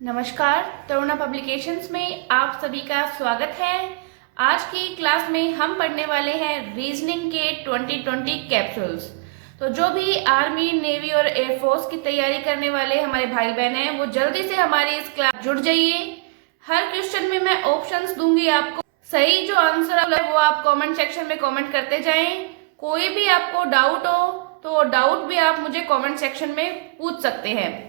नमस्कार, तरुणा पब्लिकेशंस में आप सभी का स्वागत है। आज की क्लास में हम पढ़ने वाले हैं रीजनिंग के 2020 कैप्सूल्स। तो जो भी आर्मी, नेवी और एयरफोर्स की तैयारी करने वाले हमारे भाई बहन हैं वो जल्दी से हमारी इस क्लास जुड़ जाइए। हर क्वेश्चन में मैं ऑप्शंस दूंगी आपको, सही जो आंसर है वो आप कमेंट सेक्शन में कमेंट करते जाएं। कोई भी आपको डाउट हो तो डाउट भी आप मुझे कमेंट सेक्शन में पूछ सकते हैं।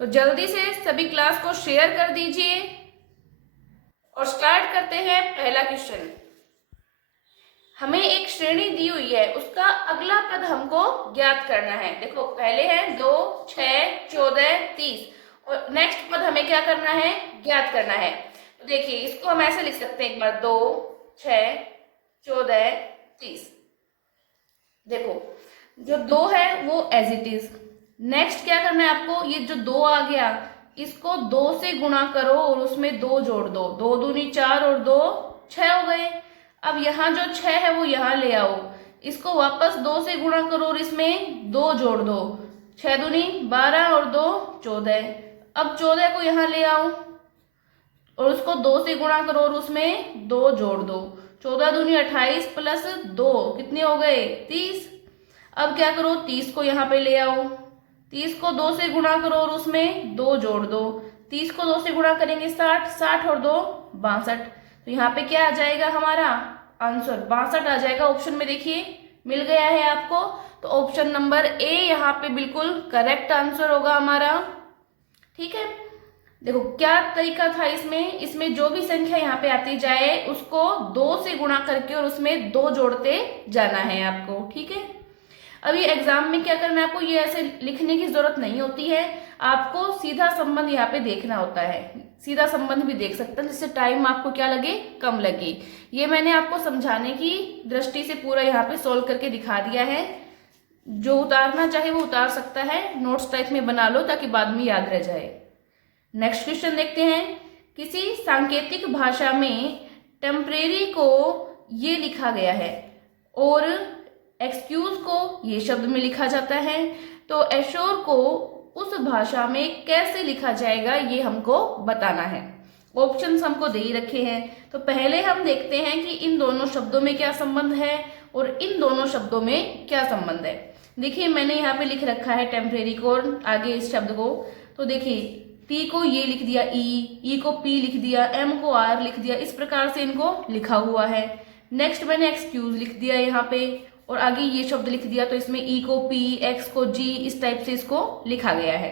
तो जल्दी से सभी क्लास को शेयर कर दीजिए और स्टार्ट करते हैं पहला क्वेश्चन। हमें एक श्रेणी दी हुई है, उसका अगला पद हमको ज्ञात करना है। देखो पहले है 2, 6, 14, 30 और नेक्स्ट पद हमें क्या करना है, ज्ञात करना है। तो देखिए इसको हम ऐसे लिख सकते हैं, एक बार 2, 6, 14, 30। देखो जो 2 है वो एज इट इज। नेक्स्ट क्या करना है आपको, ये जो 2 आ गया इसको 2 से गुणा करो और उसमें 2 जोड़ दो। 2 दूनी 4 और 2 6 हो गए। अब यहाँ जो 6 है वो यहाँ ले आओ, इसको वापस 2 से गुणा करो और इसमें 2 जोड़ दो। 6 दूनी 12 और 2 14। अब 14 को यहाँ ले आओ और उसको 2 से गुणा करो और उसमें 2 जोड़ दो। 14 दूनी 28 प्लस 2 कितने हो गए, 30। अब क्या करो, 30 को यहाँ पे ले आओ, 30 को 2 से गुणा करो और उसमें 2 जोड़ दो। 30 को 2 से गुणा करेंगे 60, 60 और 2 62। तो यहाँ पे क्या आ जाएगा, हमारा आंसर 62 आ जाएगा। ऑप्शन में देखिए मिल गया है आपको। तो ऑप्शन नंबर ए यहाँ पे बिल्कुल करेक्ट आंसर होगा हमारा। ठीक है, देखो क्या तरीका था इसमें जो भी संख्या यहाँ पे आती जाए उसको 2 से गुणा करके और उसमें 2 जोड़ते जाना है आपको। ठीक है, अभी एग्जाम में क्या करना है आपको, ये ऐसे लिखने की जरूरत नहीं होती है, आपको सीधा संबंध यहाँ पे देखना होता है। सीधा संबंध भी देख सकते हैं जिससे टाइम आपको क्या लगे, कम लगे। ये मैंने आपको समझाने की दृष्टि से पूरा यहाँ पे सोल्व करके दिखा दिया है। जो उतारना चाहे वो उतार सकता है, नोट्स टाइप में बना लो ताकि बाद में याद रह जाए। नेक्स्ट क्वेश्चन देखते हैं। किसी सांकेतिक भाषा में टेम्परेरी को ये लिखा गया है और एक्सक्यूज को ये शब्द में लिखा जाता है, तो एश्योर को उस भाषा में कैसे लिखा जाएगा ये हमको बताना है। ऑप्शंस हमको दे ही रखे हैं। तो पहले हम देखते हैं कि इन दोनों शब्दों में क्या संबंध है और इन दोनों शब्दों में क्या संबंध है। देखिए मैंने यहाँ पे लिख रखा है टेम्परेरी को और आगे इस शब्द को। तो देखिए टी को ये लिख दिया ई को पी लिख दिया, एम को आर लिख दिया, इस प्रकार से इनको लिखा हुआ है। नेक्स्ट मैंने एक्सक्यूज लिख दिया यहाँ पे और आगे ये शब्द लिख दिया, तो इसमें ई को पी, एक्स को जी, इस टाइप से इसको लिखा गया है।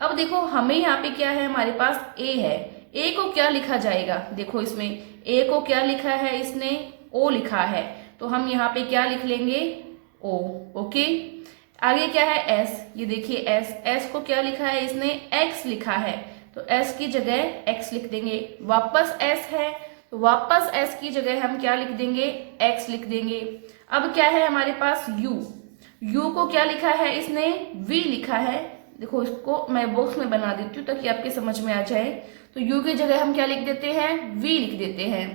अब देखो हमें यहाँ पे क्या है, हमारे पास ए है। ए को क्या लिखा जाएगा, देखो इसमें ए को क्या लिखा है, इसने ओ लिखा है, तो हम यहाँ पे क्या लिख लेंगे, ओ। ओके, आगे क्या है एस, ये देखिए एस, एस को क्या लिखा है, इसने एक्स लिखा है, तो एस की जगह एक्स लिख देंगे। वापस एस है तो वापस एस की जगह हम क्या लिख देंगे, एक्स लिख देंगे। अब क्या है हमारे पास यू, यू को क्या लिखा है, इसने वी लिखा है। देखो इसको मैं बॉक्स में बना देती हूँ ताकि आपके समझ में आ जाए। तो यू की जगह हम क्या लिख देते हैं, वी लिख देते हैं।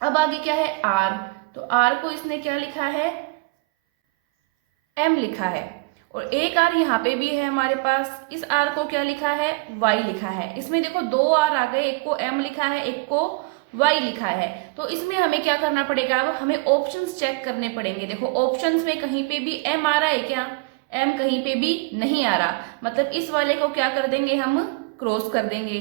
अब आगे क्या है आर, तो आर को इसने क्या लिखा है, एम लिखा है। और एक आर यहाँ पे भी है हमारे पास, इस आर को क्या लिखा है, वाई लिखा है। इसमें देखो 2 आर आ गए, एक को एम लिखा है, एक को वाई लिखा है। तो इसमें हमें क्या करना पड़ेगा, अब हमें ऑप्शंस चेक करने पड़ेंगे। देखो ऑप्शंस में कहीं पे भी एम आ रहा है क्या, एम कहीं पे भी नहीं आ रहा, मतलब इस वाले को क्या कर देंगे, हम क्रॉस कर देंगे।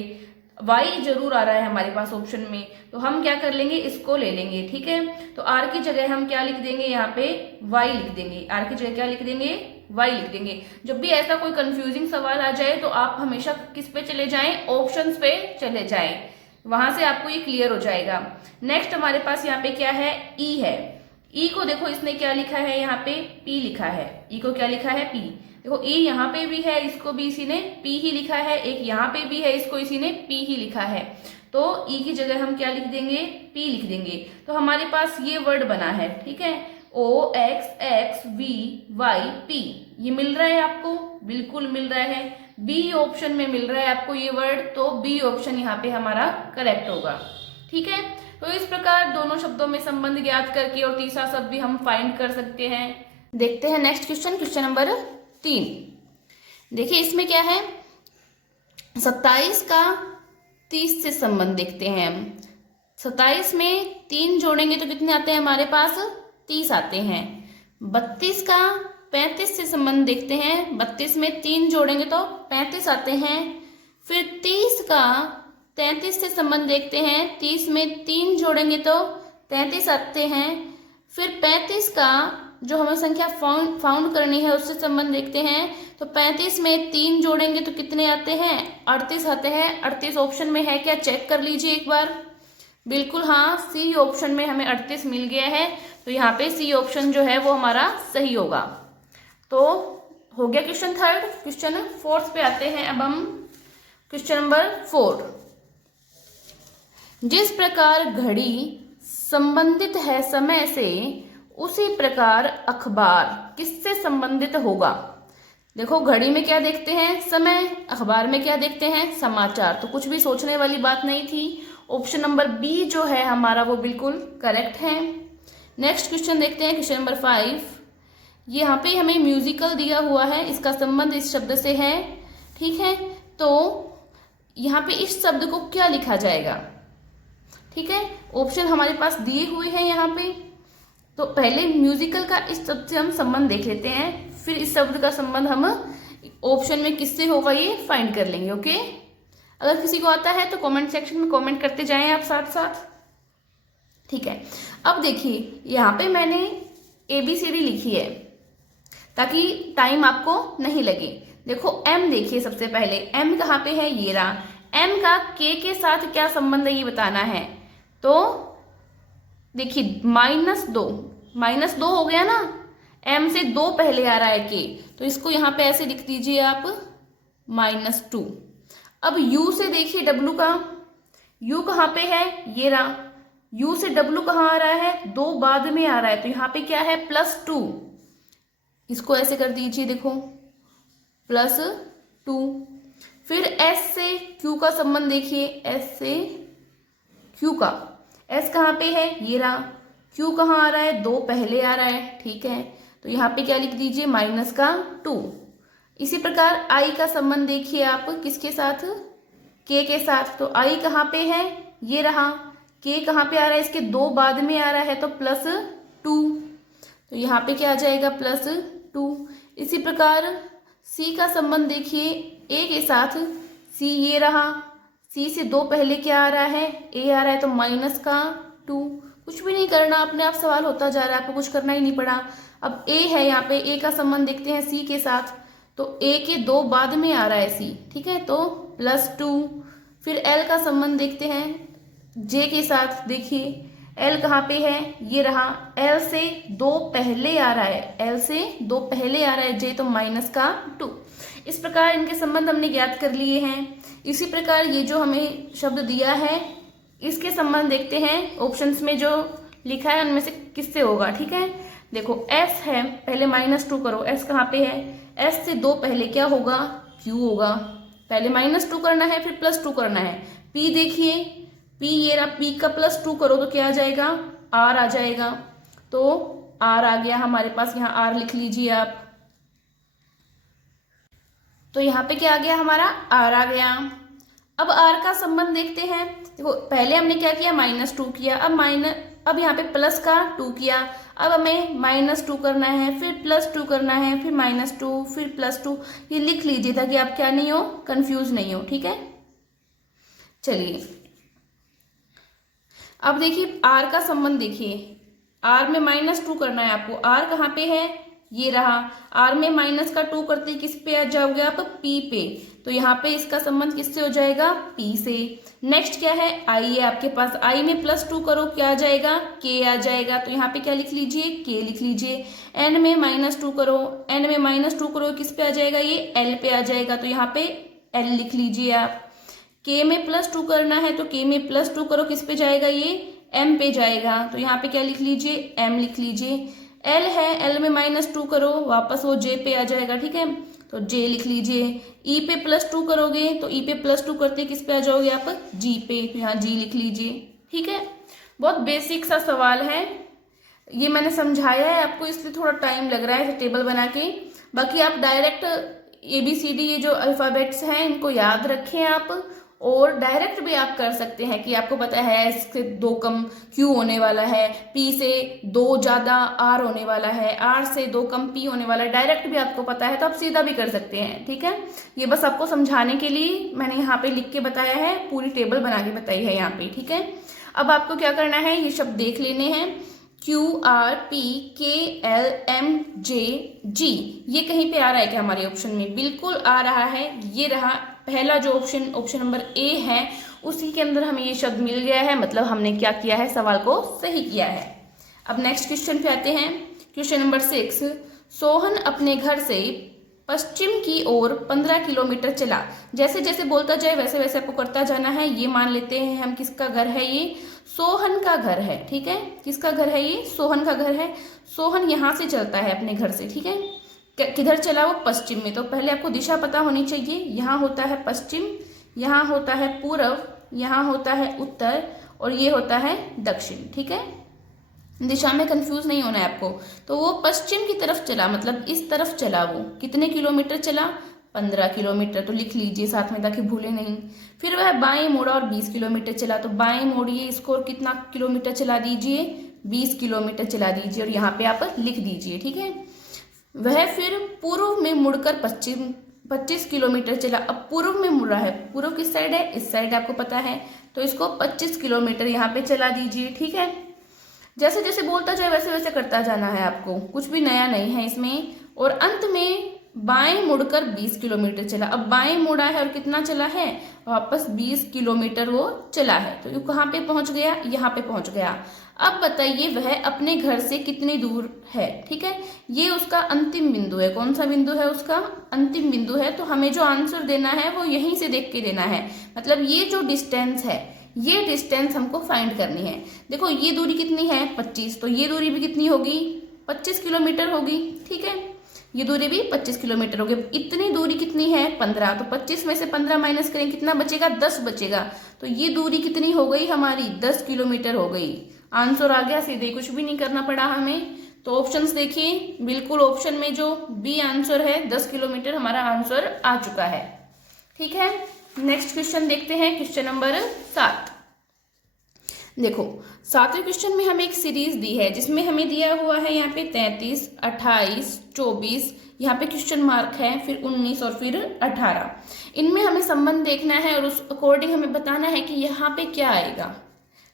वाई जरूर आ रहा है हमारे पास ऑप्शन में, तो हम क्या कर लेंगे, इसको ले लेंगे। ठीक है, तो आर की जगह हम क्या लिख देंगे, यहाँ पे वाई लिख देंगे। आर की जगह क्या लिख देंगे, वाई लिख देंगे। जब भी ऐसा कोई कंफ्यूजिंग सवाल आ जाए तो आप हमेशा किस पे चले जाएं, ऑप्शंस पे चले जाएं, वहां से आपको ये क्लियर हो जाएगा। नेक्स्ट हमारे पास यहाँ पे क्या है, ई है। ई को देखो इसने क्या लिखा है, यहाँ पे पी लिखा है। ई को क्या लिखा है, पी। देखो ई यहाँ पे भी है, इसको भी इसी ने पी ही लिखा है। एक यहाँ पे भी है, इसको इसी ने पी ही लिखा है। तो ई की जगह हम क्या लिख देंगे, पी लिख देंगे। तो हमारे पास ये वर्ड बना है। ठीक है, O X X V Y P, ये मिल रहा है आपको, बिल्कुल मिल रहा है। बी ऑप्शन में मिल रहा है आपको ये वर्ड, तो बी ऑप्शन यहाँ पे हमारा करेक्ट होगा। ठीक है, तो इस प्रकार दोनों शब्दों में संबंध ज्ञात करके और तीसरा शब्द भी हम फाइंड कर सकते हैं। देखते हैं नेक्स्ट क्वेश्चन, क्वेश्चन नंबर 3। देखिए इसमें क्या है, 27 का 30 से संबंध देखते हैं हम। 27 में 3 जोड़ेंगे तो कितने आते हैं हमारे पास? 30 आते हैं। 32 का 35 से संबंध देखते हैं। 32 में 3 जोड़ेंगे तो 35 आते हैं। फिर 30 का 33 से संबंध देखते हैं। 30 में 3 जोड़ेंगे तो 33 आते हैं। फिर 35 का जो हमें संख्या फाउंड करनी है उससे संबंध देखते हैं। तो 35 में 3 जोड़ेंगे तो कितने आते हैं? 38 आते हैं। 38 ऑप्शन में है क्या? चेक कर लीजिए एक बार। बिल्कुल हाँ, सी ऑप्शन में हमें 38 मिल गया है। तो यहाँ पे सी ऑप्शन जो है वो हमारा सही होगा। तो हो गया क्वेश्चन थर्ड। क्वेश्चन फोर्थ पे आते हैं अब हम। Question number 4। जिस प्रकार घड़ी संबंधित है समय से, उसी प्रकार अखबार किससे संबंधित होगा? देखो, घड़ी में क्या देखते हैं? समय। अखबार में क्या देखते हैं? समाचार। तो कुछ भी सोचने वाली बात नहीं थी। ऑप्शन नंबर बी जो है हमारा वो बिल्कुल करेक्ट है। नेक्स्ट क्वेश्चन देखते हैं, क्वेश्चन नंबर 5। यहाँ पे हमें म्यूजिकल दिया हुआ है, इसका संबंध इस शब्द से है। ठीक है, तो यहाँ पे इस शब्द को क्या लिखा जाएगा? ठीक है, ऑप्शन हमारे पास दिए हुए हैं यहाँ पे। तो पहले म्यूजिकल का इस शब्द से हम संबंध देख लेते हैं, फिर इस शब्द का संबंध हम ऑप्शन में किससे होगा ये फाइंड कर लेंगे। ओके, अगर किसी को आता है तो कमेंट सेक्शन में कमेंट करते जाएं आप साथ साथ। ठीक है, अब देखिए यहाँ पे मैंने ABCD लिखी है ताकि टाइम आपको नहीं लगे। देखो M देखिए, सबसे पहले M कहाँ पे है? ये रहा। M का K के साथ क्या संबंध है ये बताना है। तो देखिए -2 हो गया ना, M से 2 पहले आ रहा है K, तो इसको यहाँ पे ऐसे लिख दीजिए आप -2। अब U से देखिए W का, U कहाँ पे है? ये रहा। U से W कहाँ आ रहा है? 2 बाद में आ रहा है, तो यहाँ पे क्या है? +2। इसको ऐसे कर दीजिए, देखो +2। फिर S से Q का संबंध देखिए, S से Q का, S कहाँ पे है? ये रहा। Q कहाँ आ रहा है? 2 पहले आ रहा है। ठीक है, तो यहाँ पे क्या लिख दीजिए? -2। इसी प्रकार I का संबंध देखिए आप, किसके साथ? K के साथ। तो I कहाँ पे है? ये रहा। K कहाँ पे आ रहा है? इसके 2 बाद में आ रहा है, तो +2। तो यहाँ पे क्या आ जाएगा? +2। इसी प्रकार C का संबंध देखिए A के साथ। C ये रहा। C से 2 पहले क्या आ रहा है? A आ रहा है, तो -2। कुछ भी नहीं करना, अपने आप सवाल होता जा रहा है, आपको कुछ करना ही नहीं पड़ा। अब A है, यहाँ पे A का संबंध देखते हैं C के साथ। तो A के 2 बाद में आ रहा है C। ठीक है, तो +2। फिर L का संबंध देखते हैं J के साथ। देखिए L कहाँ पे है? ये रहा। L से 2 पहले आ रहा है, L से 2 पहले आ रहा है J, तो -2। इस प्रकार इनके संबंध हमने ज्ञात कर लिए हैं। इसी प्रकार ये जो हमें शब्द दिया है इसके संबंध देखते हैं। ऑप्शंस में जो लिखा है उनमें से किससे होगा। ठीक है, देखो S है, पहले -2 करो। S कहाँ पे है? S से 2 पहले क्या होगा? Q होगा। पहले -2 करना है, फिर +2 करना है। P देखिए, P ये रहा। P का +2 करो तो क्या आ जाएगा? R आ जाएगा। तो R आ गया हमारे पास, यहाँ R लिख लीजिए आप। तो यहाँ पे क्या आ गया? हमारा R आ गया। अब R का संबंध देखते हैं। देखो पहले हमने क्या किया? -2 किया। अब यहाँ पे प्लस का 2 किया। अब हमें -2 करना है, फिर +2 करना है, फिर -2, फिर +2। ये लिख लीजिए ताकि आप क्या नहीं हो, कंफ्यूज नहीं हो। ठीक है, चलिए अब देखिए R का संबंध देखिए। R में -2 करना है आपको। R कहाँ पे है? ये रहा। R में -2 करते किस पे आ जाओगे आप? P पे। तो यहाँ पे इसका संबंध किससे हो जाएगा? P से। नेक्स्ट क्या है? I है आपके पास। I में +2 करो, क्या आ जाएगा? K आ जाएगा। तो यहाँ पे क्या लिख लीजिए? K लिख लीजिए। N में -2 करो, N में -2 करो, किस पे आ जाएगा? ये L पे आ जाएगा। तो यहाँ पे L लिख लीजिए आप। K में +2 करना है, तो K में +2 करो, किस पे जाएगा? ये M पे जाएगा। तो यहाँ पे क्या लिख लीजिए? M लिख लीजिए। L है, L में -2 करो, वापस वो J पे आ जाएगा। ठीक है, तो J लिख लीजिए। E पे +2 करोगे तो E पे +2 करते किस पे आ जाओगे आप? G पे। तो यहाँ G लिख लीजिए। ठीक है, बहुत बेसिक सा सवाल है, ये मैंने समझाया है आपको, इसलिए थोड़ा टाइम लग रहा है टेबल बना के। बाकी आप डायरेक्ट ABCD ये जो अल्फ़ाबेट्स हैं इनको याद रखें आप, और डायरेक्ट भी आप कर सकते हैं कि आपको पता है S से 2 कम Q होने वाला है, P से 2 ज़्यादा R होने वाला है, R से 2 कम P होने वाला है, डायरेक्ट भी आपको पता है तो आप सीधा भी कर सकते हैं। ठीक है, ये बस आपको समझाने के लिए मैंने यहाँ पे लिख के बताया है, पूरी टेबल बना के बताई है यहाँ पे। ठीक है, अब आपको क्या करना है, ये शब्द देख लेने हैं, QRPKLMJG, ये कहीं पे आ रहा है क्या हमारे ऑप्शन में? बिल्कुल आ रहा है, ये रहा पहला जो ऑप्शन नंबर ए है, उसी के अंदर हमें ये शब्द मिल गया है, मतलब हमने क्या किया है, सवाल को सही किया है। अब नेक्स्ट क्वेश्चन पे आते हैं, क्वेश्चन नंबर 6। सोहन अपने घर से पश्चिम की ओर 15 किलोमीटर चला। जैसे जैसे बोलता जाए वैसे वैसे आपको करता जाना है। ये मान लेते हैं हम किसका घर है, ये सोहन का घर है। ठीक है, किसका घर है, ये सोहन का घर है। सोहन यहाँ से चलता है अपने घर से। ठीक है, किधर चला वो, पश्चिम में। तो पहले आपको दिशा पता होनी चाहिए, यहाँ होता है पश्चिम, यहाँ होता है पूर्व, यहाँ होता है उत्तर, और ये होता है दक्षिण। ठीक है, दिशा में कंफ्यूज नहीं होना है आपको। तो वो पश्चिम की तरफ चला, मतलब इस तरफ चला। वो कितने किलोमीटर चला, 15 किलोमीटर। तो लिख लीजिए साथ में ताकि भूले नहीं। फिर वह बाएं मोड़ा और 20 किलोमीटर चला। तो बाएं मोड़िए इसको और कितना किलोमीटर चला दीजिए, 20 किलोमीटर चला दीजिए, और यहाँ पे आप लिख दीजिए। ठीक है, वह फिर पूर्व में मुड़कर 25 किलोमीटर चला। अब पूर्व में मुड़ रहा है, पूर्व किस साइड है, इस साइड आपको पता है, तो इसको 25 किलोमीटर यहाँ पे चला दीजिए। ठीक है, जैसे जैसे बोलता जाए वैसे वैसे करता जाना है आपको, कुछ भी नया नहीं है इसमें। और अंत में बाएं मुड़कर 20 किलोमीटर चला। अब बाएं मुड़ा है और कितना चला है, वापस 20 किलोमीटर वो चला है। तो कहाँ पे पहुंच गया, यहाँ पे पहुंच गया। अब बताइए वह अपने घर से कितनी दूर है। ठीक है, ये उसका अंतिम बिंदु है। कौन सा बिंदु है, उसका अंतिम बिंदु है। तो हमें जो आंसर देना है वो यहीं से देख के देना है, मतलब ये जो डिस्टेंस है, ये डिस्टेंस हमको फाइंड करनी है। देखो ये दूरी कितनी है, 25, तो ये दूरी भी कितनी होगी, 25 किलोमीटर होगी। ठीक है, ये दूरी भी 25 किलोमीटर होगी। इतनी दूरी कितनी है, 15, तो 25 में से 15 माइनस करें, कितना बचेगा, 10 बचेगा। तो ये दूरी कितनी हो गई हमारी, 10 किलोमीटर हो गई। आंसर आ गया सीधे, कुछ भी नहीं करना पड़ा हमें। तो ऑप्शंस देखिए, बिल्कुल ऑप्शन में जो बी आंसर है 10 किलोमीटर हमारा आंसर आ चुका है। ठीक है, नेक्स्ट क्वेश्चन देखते हैं, क्वेश्चन नंबर 7। देखो 7वें क्वेश्चन में हमें एक सीरीज दी है जिसमें हमें दिया हुआ है यहाँ पे 33, 28, 24, यहाँ पे क्वेश्चन मार्क है, फिर 19 और फिर 18। इनमें हमें संबंध देखना है और उस अकॉर्डिंग हमें बताना है कि यहाँ पे क्या आएगा।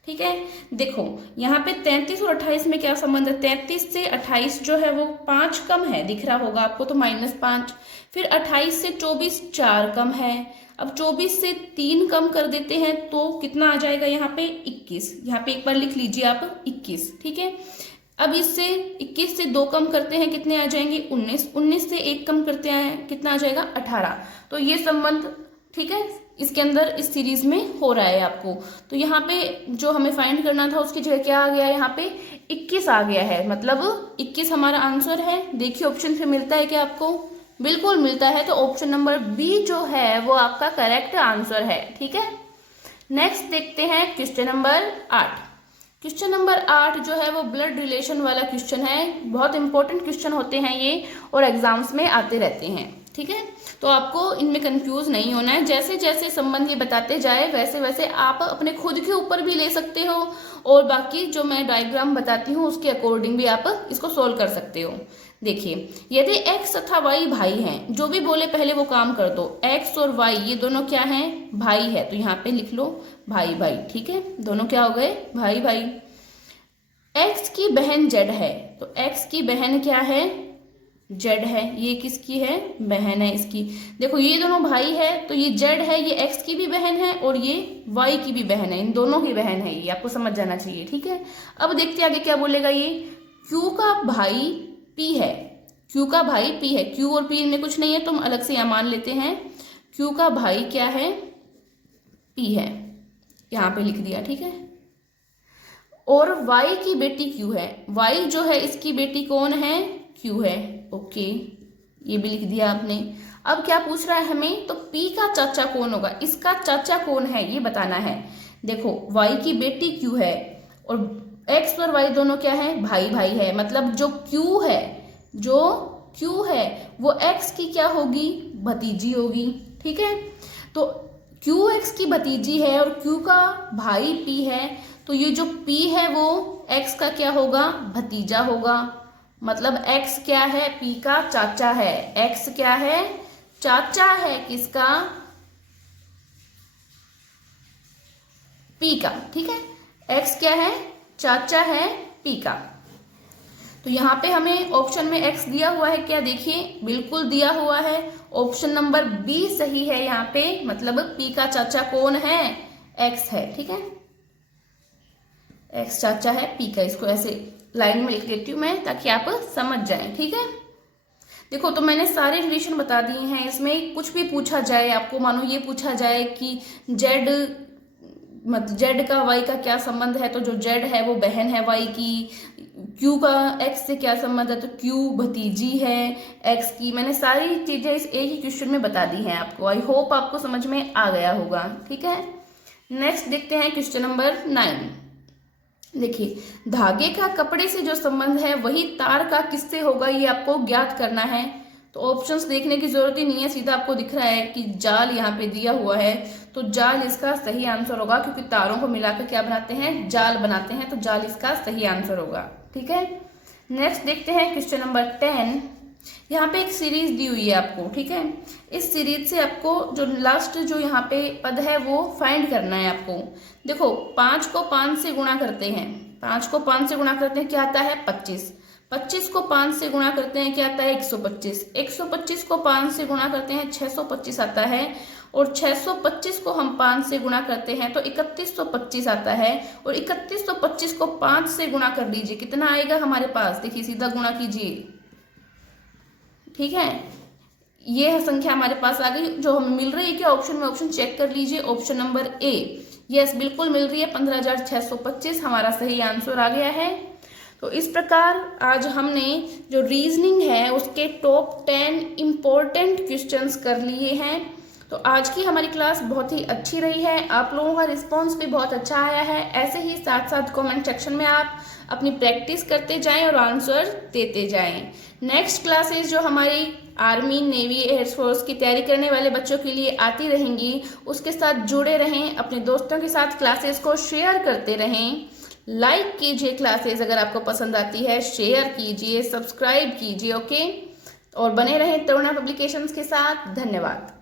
ठीक है, देखो यहाँ पे 33 और 28 में क्या संबंध है, 33 से 28 जो है वो 5 कम है, दिख रहा होगा आपको, तो -5। फिर 28 से 24 4 कम है। अब 24 से 3 कम कर देते हैं तो कितना आ जाएगा यहाँ पे, 21। यहाँ पे एक बार लिख लीजिए आप 21। ठीक है, अब इससे 21 से 2 कम करते हैं, कितने आ जाएंगे, 19। 19 से 1 कम करते हैं, कितना आ जाएगा, 18। तो ये संबंध, ठीक है, इसके अंदर इस सीरीज में हो रहा है आपको। तो यहाँ पे जो हमें फाइंड करना था उसकी जगह क्या आ गया, यहाँ पे 21 आ गया है, मतलब 21 हमारा आंसर है। देखिए ऑप्शन से मिलता है क्या आपको, बिल्कुल मिलता है। तो ऑप्शन नंबर बी जो है वो आपका करेक्ट आंसर है। ठीक है, नेक्स्ट देखते हैं क्वेश्चन नंबर 8। क्वेश्चन नंबर 8 जो है वो ब्लड रिलेशन वाला क्वेश्चन है। बहुत इंपॉर्टेंट क्वेश्चन होते हैं ये और एग्जाम्स में आते रहते हैं। ठीक है, तो आपको इनमें कंफ्यूज नहीं होना है। जैसे जैसे संबंध ये बताते जाए वैसे वैसे आप अपने खुद के ऊपर भी ले सकते हो, और बाकी जो मैं डायग्राम बताती हूँ उसके अकॉर्डिंग भी आप इसको सोल्व कर सकते हो। देखिए यदि x तथा y भाई हैं, जो भी बोले पहले वो काम कर दो। x और y ये दोनों क्या हैं, भाई है, तो यहाँ पे लिख लो भाई भाई। ठीक है, दोनों क्या हो गए, भाई भाई। x की बहन z है, तो x की बहन क्या है, z है। ये किसकी है, बहन है इसकी। देखो ये दोनों भाई है, तो ये z है, ये x की भी बहन है और ये y की भी बहन है, इन दोनों की बहन है, ये आपको समझ जाना चाहिए। ठीक है, अब देखते हैं आगे क्या बोलेगा। ये q का भाई p है, q का भाई p है। q और p में कुछ नहीं है तो हम अलग से यहाँ मान लेते हैं। q का भाई क्या है, p है, यहाँ पे लिख दिया। ठीक है, और y की बेटी q है। y जो है इसकी बेटी कौन है, q है। ओके, ये भी लिख दिया आपने। अब क्या पूछ रहा है हमें, तो p का चाचा कौन होगा, इसका चाचा कौन है ये बताना है। देखो y की बेटी q है और x और y दोनों क्या है, भाई भाई है, मतलब जो q है वो x की क्या होगी, भतीजी होगी। ठीक है, तो क्यू एक्स की भतीजी है और क्यू का भाई पी है, तो ये जो पी है वो एक्स का क्या होगा, भतीजा होगा। मतलब एक्स क्या है, पी का चाचा है। एक्स क्या है, चाचा है किसका, पी का। ठीक है, एक्स क्या है, चाचा है पी का। तो यहाँ पे हमें ऑप्शन में एक्स दिया हुआ है क्या, देखिए बिल्कुल दिया हुआ है। ऑप्शन नंबर बी सही है यहाँ पे, मतलब पी का चाचा कौन है, एक्स है। ठीक है, एक्स चाचा है पी का। इसको ऐसे लाइन में लिख देती हूँ मैं ताकि आप समझ जाएं। ठीक है, देखो तो मैंने सारे रिलेशन बता दिए हैं। इसमें कुछ भी पूछा जाए आपको, मानो ये पूछा जाए कि जेड मतलब जेड का वाई का क्या संबंध है, तो जो जेड है वो बहन है वाई की। क्यू का एक्स से क्या संबंध है, तो क्यू भतीजी है एक्स की। मैंने सारी चीजें इस एक ही क्वेश्चन में बता दी हैं आपको। आई होप आपको समझ में आ गया होगा। ठीक है, नेक्स्ट देखते हैं क्वेश्चन नंबर 9। देखिए, धागे का कपड़े से जो संबंध है वही तार का किससे होगा, ये आपको ज्ञात करना है। तो ऑप्शंस देखने की जरूरत ही नहीं है, सीधा आपको दिख रहा है कि जाल यहाँ पे दिया हुआ है, तो जाल इसका सही आंसर होगा, क्योंकि तारों को मिलाकर क्या बनाते हैं, जाल बनाते हैं, तो जाल इसका सही आंसर होगा। ठीक है, नेक्स्ट देखते हैं क्वेश्चन नंबर 10। यहाँ पे एक सीरीज दी हुई है आपको। ठीक है, इस सीरीज से आपको जो लास्ट जो यहाँ पे पद है वो फाइंड करना है आपको। देखो 5 को 5 से गुणा करते हैं, 5 को 5 से गुणा करते हैं क्या आता है, 25। 25 को 5 से गुणा करते हैं क्या आता है, 125। 125 को 5 से गुणा करते हैं 625 आता है, और 625 को हम 5 से गुणा करते हैं तो 3125 आता है, और 3125 को 5 से गुणा कर लीजिए, कितना आएगा हमारे पास, देखिए सीधा गुणा कीजिए। ठीक है, ये संख्या हमारे पास आ गई जो हमें मिल रही है क्या ऑप्शन में, ऑप्शन चेक कर लीजिए। ऑप्शन नंबर ए, यस बिल्कुल मिल रही है, 15,625 हमारा सही आंसर आ गया है। तो इस प्रकार आज हमने जो रीजनिंग है उसके टॉप 10 इंपॉर्टेंट क्वेश्चंस कर लिए हैं। तो आज की हमारी क्लास बहुत ही अच्छी रही है, आप लोगों का रिस्पांस भी बहुत अच्छा आया है। ऐसे ही साथ साथ कमेंट सेक्शन में आप अपनी प्रैक्टिस करते जाएं और आंसर देते जाएं। नेक्स्ट क्लासेस जो हमारी आर्मी, नेवी, एयरफोर्स की तैयारी करने वाले बच्चों के लिए आती रहेंगी, उसके साथ जुड़े रहें, अपने दोस्तों के साथ क्लासेस को शेयर करते रहें। लाइक कीजिए क्लासेस अगर आपको पसंद आती है, शेयर कीजिए, सब्सक्राइब कीजिए। ओके, और बने रहें तरुणा पब्लिकेशंस के साथ। धन्यवाद।